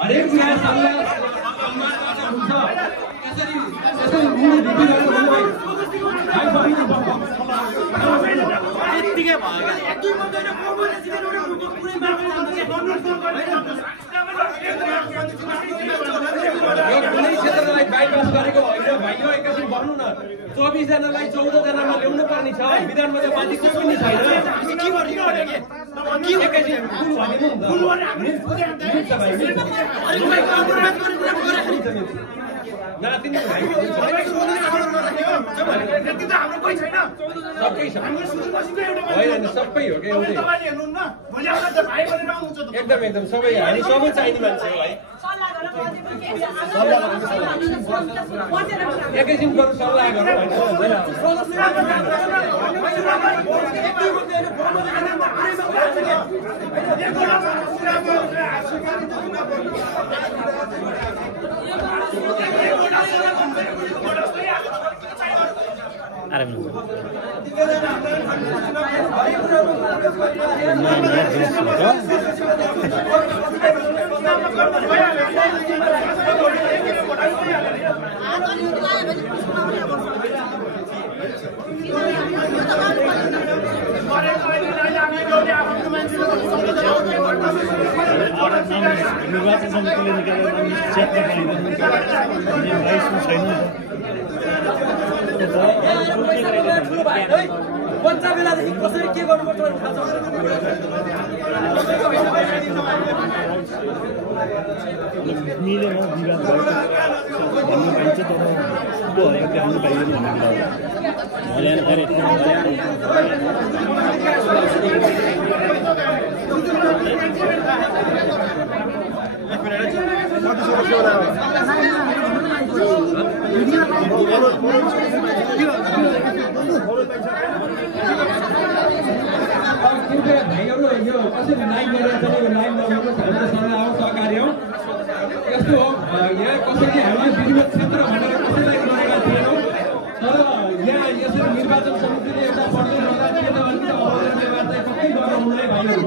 हरेक कुरा सल्लाह हुन्छ यसरी यसरी मुले दिदिरहेको भाइ यतिकै भयो क्या यति मात्रै कमले सिकेर एउटा मुको कुनै मार्ग जान्छ यो कुनै क्षेत्रलाई बाइपास गरेको होइन भाइ यो एकैछिन भन्नु न 24 जनालाई 14 जनामा ल्याउनु पर्ने छ विधानमा त बाजी कुछ पनि छैन के गर्ने के एकैछिन फुल भनेको फुल नातिनी भाइ त्यति त हाम्रो कोही छैन सबै छ होइन सबै हो क्या एउटै एकदम एकदम सबै हामी सबै चाहिने मान्छे हो भाइ एकैछिन गरौँ सल्लाह गरौँ निर्वाचन समितिले निकालेर च्याप्टर छैन बच्चा बेलादेखि कसरी के गर्नुपर्छ भन्ने थाहा मिलेन विवाद भन्नु पाइन्छ तर उँभो हरेक देखाउनु पाइँदैन भाइहरू यो कसरी लाइभ गरिरहेको छ यो लाइभ गर्नुको हाम्रो सल्लाह हो सहकारी हो यस्तो हो यहाँ कसैले हामीले विभिन्न क्षेत्र भनेर कसैलाई गरेका थिएनौँ तर यहाँ यसरी निर्वाचन समितिले एउटा पढ्दै गर्दा के त अलिकति अवधान व्यवहार चाहिँ पक्कै गर्न हुँदै भाइहरू